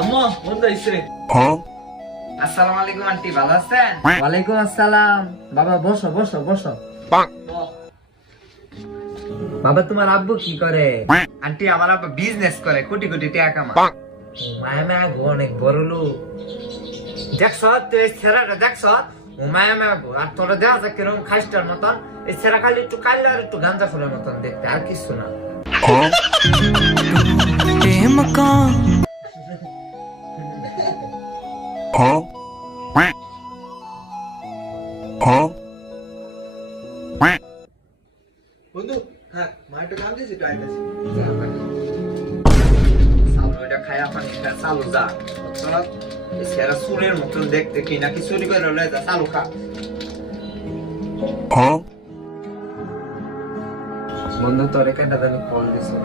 আম্মা বন্ধু ইসরে। আসসালামু আলাইকুম আন্টি, ভালো আছেন? ওয়ালাইকুম আসসালাম। বাবা বসো বসো বসো। বাবা তোমার আব্বু কি করে? আন্টি আমার আব্বা বিজনেস করে, কোটি কোটি টাকা কামায়। মায়া মায়া গো, অনেক বড় লোক। দেখছ তুই এই ছেলেটা দেখছ? ও মায়া মায়া গো, আর তোরা দেখা যায় কিরকম খাইস্টার মতন। এই ছেলে খালি একটু কাইলে আর একটু গাঁজা ফুলের মতন দেখতে, আর কিছু না। বন্ধু হ্যাঁ মা একটু কাম দিয়েছি একটু আইতেছি। চালু এটা খায়া পানি খায়, চালু যা। বুঝছো? এই ছেলেরা চুলের মতন দেখতে, কি নাকি চুরি করে লয়ে যা, চালু খা। বন্ধু তোরে কেটা জানি কল দিছো।